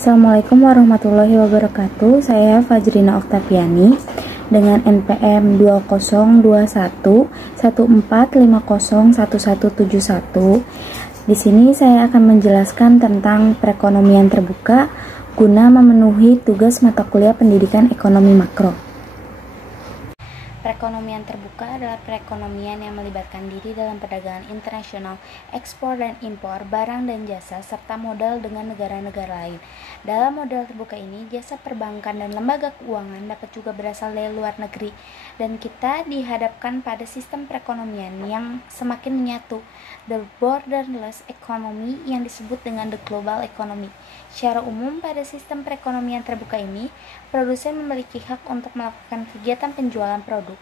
Assalamualaikum warahmatullahi wabarakatuh. Saya Fajrina Oktaviani dengan NPM 202145011171. Di sini saya akan menjelaskan tentang perekonomian terbuka guna memenuhi tugas mata kuliah Pendidikan Ekonomi Makro. Perekonomian terbuka adalah perekonomian yang melibatkan diri dalam perdagangan internasional, ekspor dan impor barang dan jasa, serta modal dengan negara-negara lain. Dalam modal terbuka ini, jasa perbankan dan lembaga keuangan dapat juga berasal dari luar negeri, dan kita dihadapkan pada sistem perekonomian yang semakin menyatu, the borderless economy yang disebut dengan the global economy. Secara umum, pada sistem perekonomian terbuka ini, produsen memiliki hak untuk melakukan kegiatan penjualan produk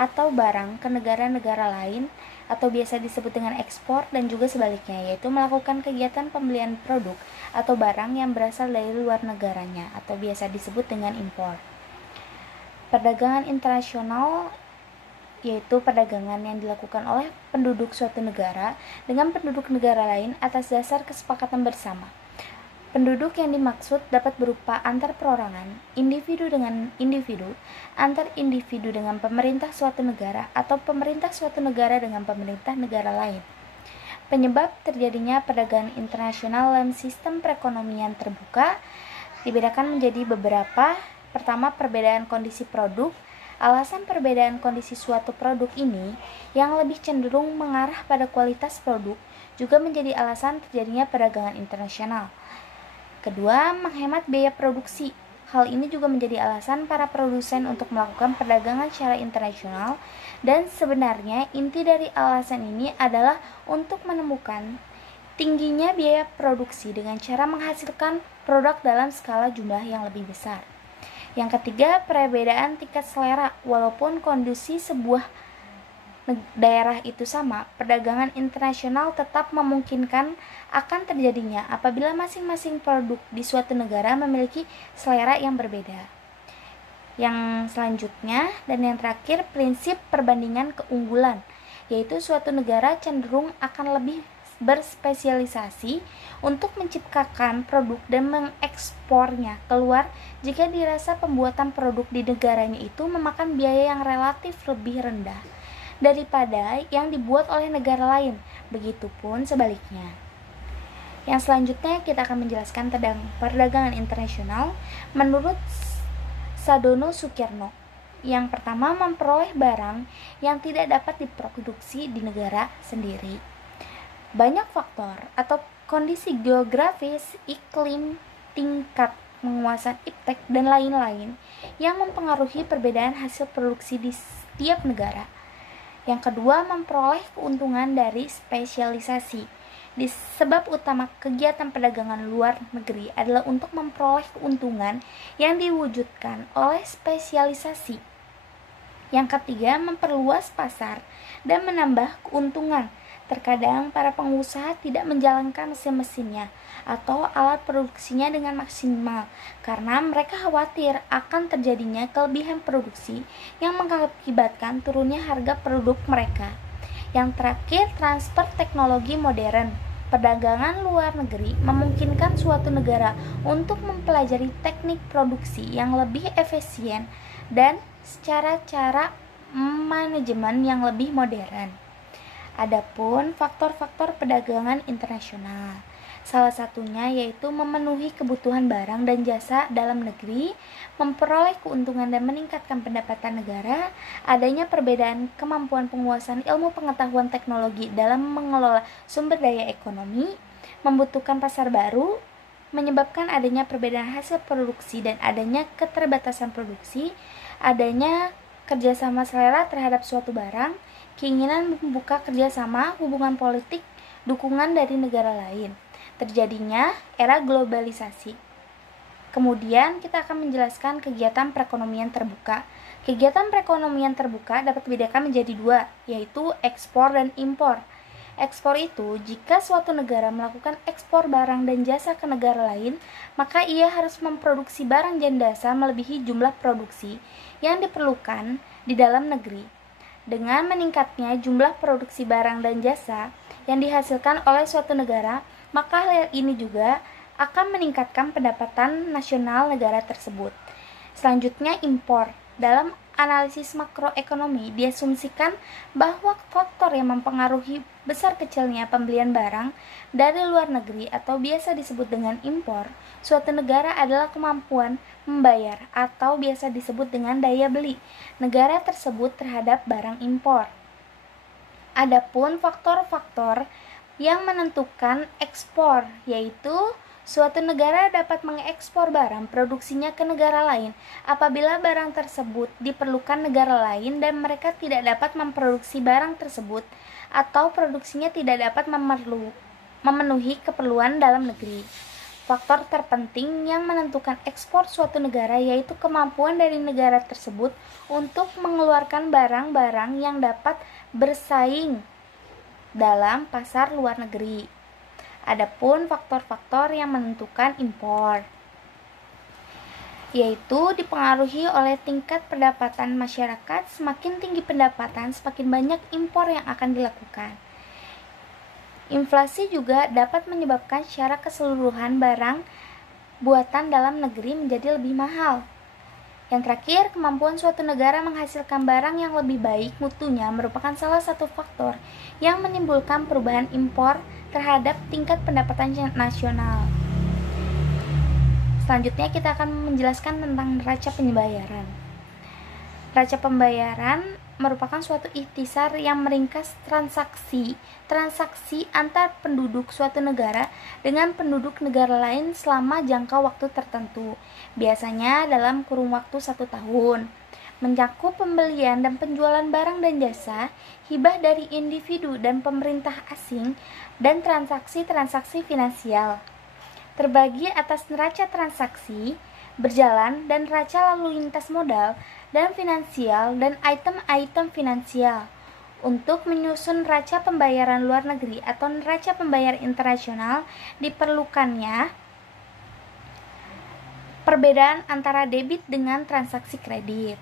atau barang ke negara-negara lain atau biasa disebut dengan ekspor, dan juga sebaliknya, yaitu melakukan kegiatan pembelian produk atau barang yang berasal dari luar negaranya atau biasa disebut dengan impor. Perdagangan internasional yaitu perdagangan yang dilakukan oleh penduduk suatu negara dengan penduduk negara lain atas dasar kesepakatan bersama. Penduduk yang dimaksud dapat berupa antar perorangan, individu dengan individu, antar individu dengan pemerintah suatu negara, atau pemerintah suatu negara dengan pemerintah negara lain. Penyebab terjadinya perdagangan internasional dalam sistem perekonomian terbuka dibedakan menjadi beberapa. Pertama, perbedaan kondisi produk. Alasan perbedaan kondisi suatu produk ini yang lebih cenderung mengarah pada kualitas produk juga menjadi alasan terjadinya perdagangan internasional. Kedua, menghemat biaya produksi. Hal ini juga menjadi alasan para produsen untuk melakukan perdagangan secara internasional, dan sebenarnya inti dari alasan ini adalah untuk menemukan tingginya biaya produksi dengan cara menghasilkan produk dalam skala jumlah yang lebih besar. Yang ketiga, perbedaan tingkat selera. Walaupun kondisi sebuah daerah itu sama, perdagangan internasional tetap memungkinkan akan terjadinya apabila masing-masing produk di suatu negara memiliki selera yang berbeda. Yang selanjutnya dan yang terakhir, prinsip perbandingan keunggulan, yaitu suatu negara cenderung akan lebih berspesialisasi untuk menciptakan produk dan mengekspornya keluar jika dirasa pembuatan produk di negaranya itu memakan biaya yang relatif lebih rendah daripada yang dibuat oleh negara lain. Begitupun sebaliknya. Yang selanjutnya kita akan menjelaskan tentang perdagangan internasional menurut Sadono Sukirno. Yang pertama, memperoleh barang yang tidak dapat diproduksi di negara sendiri. Banyak faktor atau kondisi geografis, iklim, tingkat penguasaan iptek, dan lain-lain yang mempengaruhi perbedaan hasil produksi di setiap negara. Yang kedua, memperoleh keuntungan dari spesialisasi. Sebab utama kegiatan perdagangan luar negeri adalah untuk memperoleh keuntungan yang diwujudkan oleh spesialisasi. Yang ketiga, memperluas pasar dan menambah keuntungan. Terkadang para pengusaha tidak menjalankan mesin-mesinnya atau alat produksinya dengan maksimal karena mereka khawatir akan terjadinya kelebihan produksi yang mengakibatkan turunnya harga produk mereka. Yang terakhir, transfer teknologi modern. Perdagangan luar negeri memungkinkan suatu negara untuk mempelajari teknik produksi yang lebih efisien dan cara manajemen yang lebih modern. Adapun faktor-faktor perdagangan internasional, salah satunya yaitu memenuhi kebutuhan barang dan jasa dalam negeri, memperoleh keuntungan dan meningkatkan pendapatan negara, adanya perbedaan kemampuan penguasaan ilmu pengetahuan teknologi dalam mengelola sumber daya ekonomi, membutuhkan pasar baru, menyebabkan adanya perbedaan hasil produksi dan adanya keterbatasan produksi, adanya kerjasama selera terhadap suatu barang, keinginan membuka kerjasama, hubungan politik, dukungan dari negara lain, terjadinya era globalisasi. Kemudian kita akan menjelaskan kegiatan perekonomian terbuka. Kegiatan perekonomian terbuka dapat dibedakan menjadi dua, yaitu ekspor dan impor. Ekspor itu, jika suatu negara melakukan ekspor barang dan jasa ke negara lain, maka ia harus memproduksi barang dan jasa melebihi jumlah produksi yang diperlukan di dalam negeri. Dengan meningkatnya jumlah produksi barang dan jasa yang dihasilkan oleh suatu negara, maka hal ini juga akan meningkatkan pendapatan nasional negara tersebut. Selanjutnya, impor. Dalam analisis makroekonomi, diasumsikan bahwa faktor yang mempengaruhi besar kecilnya pembelian barang dari luar negeri atau biasa disebut dengan impor suatu negara adalah kemampuan membayar atau biasa disebut dengan daya beli negara tersebut terhadap barang impor. Adapun faktor-faktor yang menentukan ekspor, yaitu suatu negara dapat mengekspor barang produksinya ke negara lain apabila barang tersebut diperlukan negara lain dan mereka tidak dapat memproduksi barang tersebut atau produksinya tidak dapat memenuhi keperluan dalam negeri. Faktor terpenting yang menentukan ekspor suatu negara yaitu kemampuan dari negara tersebut untuk mengeluarkan barang-barang yang dapat bersaing dalam pasar luar negeri. Adapun faktor-faktor yang menentukan impor, yaitu dipengaruhi oleh tingkat pendapatan masyarakat. Semakin tinggi pendapatan, semakin banyak impor yang akan dilakukan. Inflasi juga dapat menyebabkan secara keseluruhan barang buatan dalam negeri menjadi lebih mahal. Yang terakhir, kemampuan suatu negara menghasilkan barang yang lebih baik mutunya merupakan salah satu faktor yang menimbulkan perubahan impor terhadap tingkat pendapatan nasional. Selanjutnya kita akan menjelaskan tentang neraca pembayaran. Neraca pembayaran merupakan suatu ikhtisar yang meringkas transaksi antar penduduk suatu negara dengan penduduk negara lain selama jangka waktu tertentu, biasanya dalam kurun waktu 1 tahun. Mencakup pembelian dan penjualan barang dan jasa, hibah dari individu dan pemerintah asing, dan transaksi-transaksi finansial. Terbagi atas neraca transaksi berjalan dan neraca lalu lintas modal dan finansial dan item-item finansial. Untuk menyusun neraca pembayaran luar negeri atau neraca pembayar internasional diperlukannya perbedaan antara debit dengan transaksi kredit.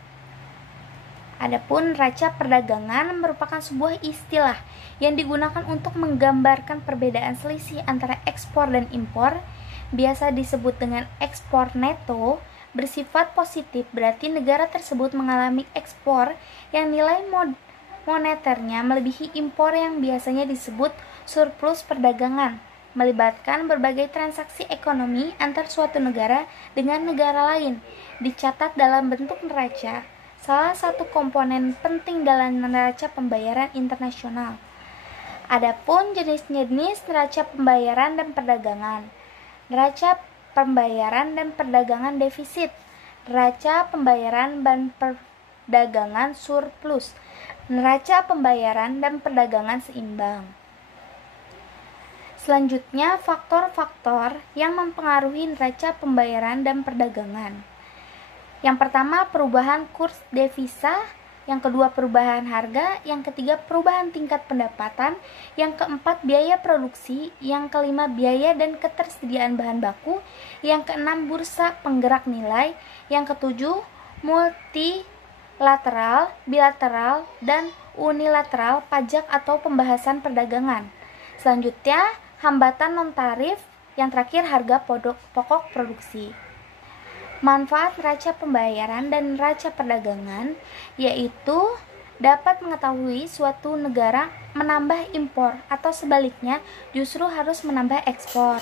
Adapun neraca perdagangan merupakan sebuah istilah yang digunakan untuk menggambarkan perbedaan selisih antara ekspor dan impor, biasa disebut dengan ekspor neto, bersifat positif, berarti negara tersebut mengalami ekspor yang nilai moneternya melebihi impor yang biasanya disebut surplus perdagangan, melibatkan berbagai transaksi ekonomi antar suatu negara dengan negara lain, dicatat dalam bentuk neraca. Salah satu komponen penting dalam neraca pembayaran internasional. Adapun jenis-jenis neraca pembayaran dan perdagangan. Neraca pembayaran dan perdagangan defisit, neraca pembayaran dan perdagangan surplus, neraca pembayaran dan perdagangan seimbang. Selanjutnya, faktor-faktor yang mempengaruhi neraca pembayaran dan perdagangan. Yang pertama, perubahan kurs devisa. Yang kedua, perubahan harga. Yang ketiga, perubahan tingkat pendapatan. Yang keempat, biaya produksi. Yang kelima, biaya dan ketersediaan bahan baku. Yang keenam, bursa penggerak nilai. Yang ketujuh, multilateral, bilateral, dan unilateral pajak atau pembahasan perdagangan. Selanjutnya, hambatan non-tarif. Yang terakhir, harga pokok produksi. Manfaat neraca pembayaran dan neraca perdagangan yaitu dapat mengetahui suatu negara menambah impor atau sebaliknya justru harus menambah ekspor.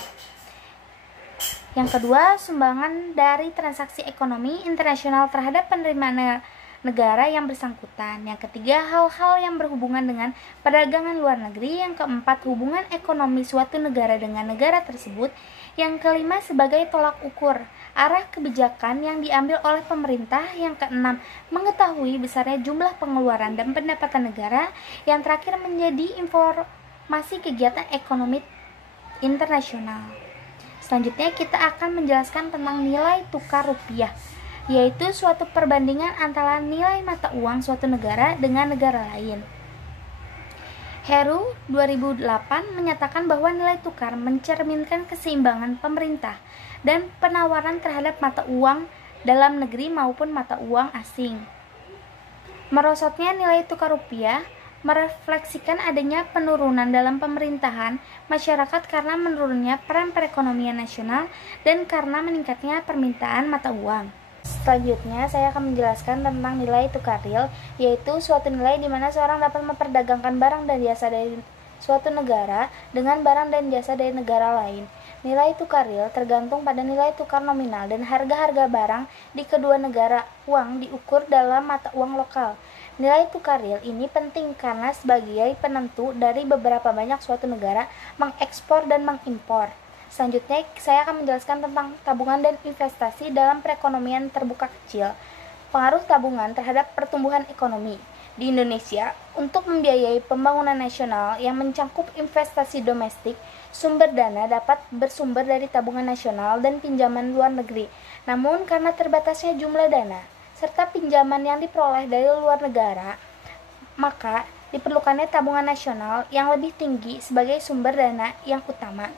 Yang kedua, sumbangan dari transaksi ekonomi internasional terhadap penerimaan negara yang bersangkutan. Yang ketiga, hal-hal yang berhubungan dengan perdagangan luar negeri. Yang keempat, hubungan ekonomi suatu negara dengan negara tersebut. Yang kelima, sebagai tolak ukur arah kebijakan yang diambil oleh pemerintah. Yang keenam, mengetahui besarnya jumlah pengeluaran dan pendapatan negara. Yang terakhir, menjadi informasi kegiatan ekonomi internasional. Selanjutnya kita akan menjelaskan tentang nilai tukar rupiah, yaitu suatu perbandingan antara nilai mata uang suatu negara dengan negara lain. Heru 2008 menyatakan bahwa nilai tukar mencerminkan keseimbangan pemerintah dan penawaran terhadap mata uang dalam negeri maupun mata uang asing. Merosotnya nilai tukar rupiah merefleksikan adanya penurunan dalam pemerintahan masyarakat karena menurunnya peran perekonomian nasional dan karena meningkatnya permintaan mata uang. Selanjutnya, saya akan menjelaskan tentang nilai tukar real, yaitu suatu nilai di mana seorang dapat memperdagangkan barang dan jasa dari suatu negara dengan barang dan jasa dari negara lain. Nilai tukar real tergantung pada nilai tukar nominal dan harga-harga barang di kedua negara. Uang diukur dalam mata uang lokal. Nilai tukar real ini penting karena sebagai penentu dari beberapa banyak suatu negara mengekspor dan mengimpor. Selanjutnya, saya akan menjelaskan tentang tabungan dan investasi dalam perekonomian terbuka kecil. Pengaruh tabungan terhadap pertumbuhan ekonomi di Indonesia untuk membiayai pembangunan nasional yang mencakup investasi domestik. Sumber dana dapat bersumber dari tabungan nasional dan pinjaman luar negeri. Namun, karena terbatasnya jumlah dana serta pinjaman yang diperoleh dari luar negara, maka diperlukannya tabungan nasional yang lebih tinggi sebagai sumber dana yang utama.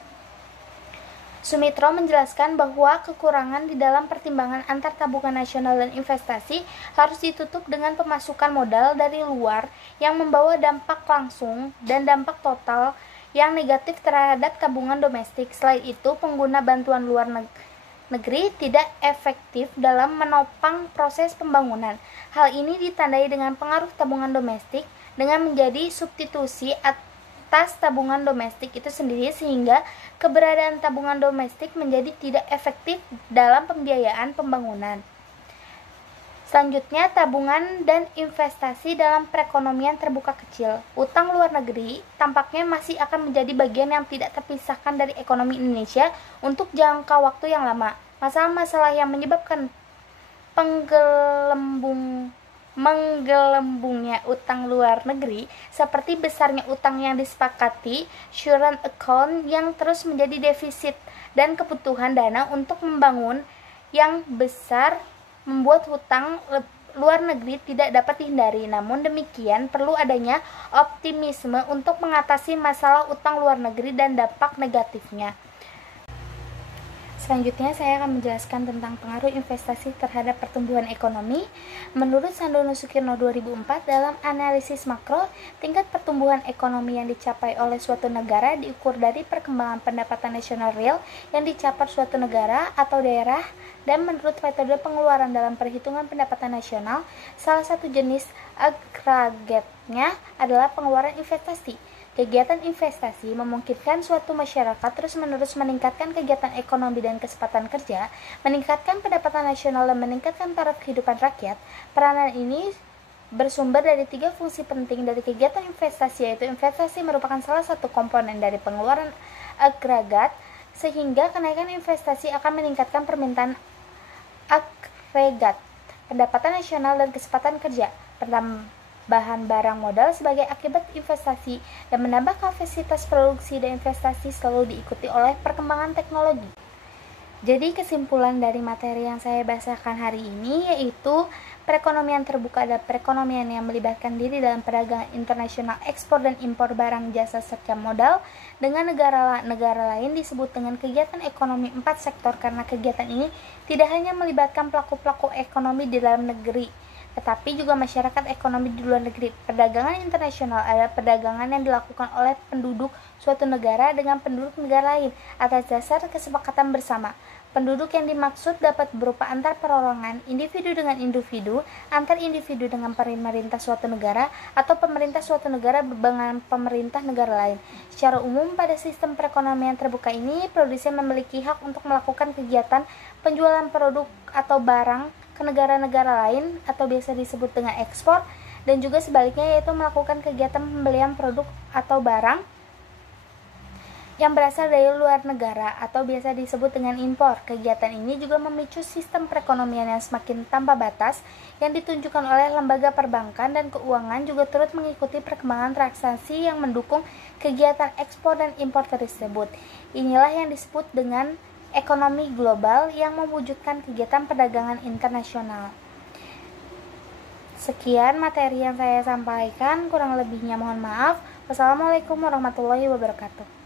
Sumitro menjelaskan bahwa kekurangan di dalam pertimbangan antar tabungan nasional dan investasi harus ditutup dengan pemasukan modal dari luar yang membawa dampak langsung dan dampak total yang negatif terhadap tabungan domestik. Selain itu, pengguna bantuan luar negeri tidak efektif dalam menopang proses pembangunan. Hal ini ditandai dengan pengaruh tabungan domestik dengan menjadi substitusi atas tabungan domestik itu sendiri, sehingga keberadaan tabungan domestik menjadi tidak efektif dalam pembiayaan pembangunan. Selanjutnya, tabungan dan investasi dalam perekonomian terbuka kecil. Utang luar negeri tampaknya masih akan menjadi bagian yang tidak terpisahkan dari ekonomi Indonesia untuk jangka waktu yang lama. Masalah-masalah yang menyebabkan menggelembungnya utang luar negeri seperti besarnya utang yang disepakati, current account yang terus menjadi defisit, dan kebutuhan dana untuk membangun yang besar membuat hutang luar negeri tidak dapat dihindari. Namun demikian, perlu adanya optimisme untuk mengatasi masalah utang luar negeri dan dampak negatifnya. Selanjutnya, saya akan menjelaskan tentang pengaruh investasi terhadap pertumbuhan ekonomi. Menurut Sandono Sukirno 2004, dalam analisis makro, tingkat pertumbuhan ekonomi yang dicapai oleh suatu negara diukur dari perkembangan pendapatan nasional real yang dicapai suatu negara atau daerah, dan menurut metode pengeluaran dalam perhitungan pendapatan nasional, salah satu jenis agregatnya adalah pengeluaran investasi. Kegiatan investasi memungkinkan suatu masyarakat terus-menerus meningkatkan kegiatan ekonomi dan kesempatan kerja, meningkatkan pendapatan nasional, dan meningkatkan taraf kehidupan rakyat. Peranan ini bersumber dari 3 fungsi penting dari kegiatan investasi, yaitu investasi merupakan salah satu komponen dari pengeluaran agregat, sehingga kenaikan investasi akan meningkatkan permintaan agregat, pendapatan nasional, dan kesempatan kerja. Bahan barang modal sebagai akibat investasi dan menambah kapasitas produksi dan investasi selalu diikuti oleh perkembangan teknologi. Jadi kesimpulan dari materi yang saya bahasakan hari ini yaitu perekonomian terbuka adalah perekonomian yang melibatkan diri dalam perdagangan internasional, ekspor dan impor barang jasa serta modal dengan negara lain, disebut dengan kegiatan ekonomi 4 sektor karena kegiatan ini tidak hanya melibatkan pelaku-pelaku ekonomi di dalam negeri tetapi juga masyarakat ekonomi di luar negeri. Perdagangan internasional adalah perdagangan yang dilakukan oleh penduduk suatu negara dengan penduduk negara lain atas dasar kesepakatan bersama. Penduduk yang dimaksud dapat berupa antar perorangan, individu dengan individu, antar individu dengan pemerintah suatu negara, atau pemerintah suatu negara dengan pemerintah negara lain. Secara umum, pada sistem perekonomian terbuka ini, produsen memiliki hak untuk melakukan kegiatan penjualan produk atau barang ke negara-negara lain atau biasa disebut dengan ekspor, dan juga sebaliknya yaitu melakukan kegiatan pembelian produk atau barang yang berasal dari luar negara atau biasa disebut dengan impor. Kegiatan ini juga memicu sistem perekonomian yang semakin tanpa batas yang ditunjukkan oleh lembaga perbankan dan keuangan juga turut mengikuti perkembangan transaksi yang mendukung kegiatan ekspor dan impor tersebut. Inilah yang disebut dengan ekonomi global yang mewujudkan kegiatan perdagangan internasional. Sekian materi yang saya sampaikan, kurang lebihnya mohon maaf. Wassalamualaikum warahmatullahi wabarakatuh.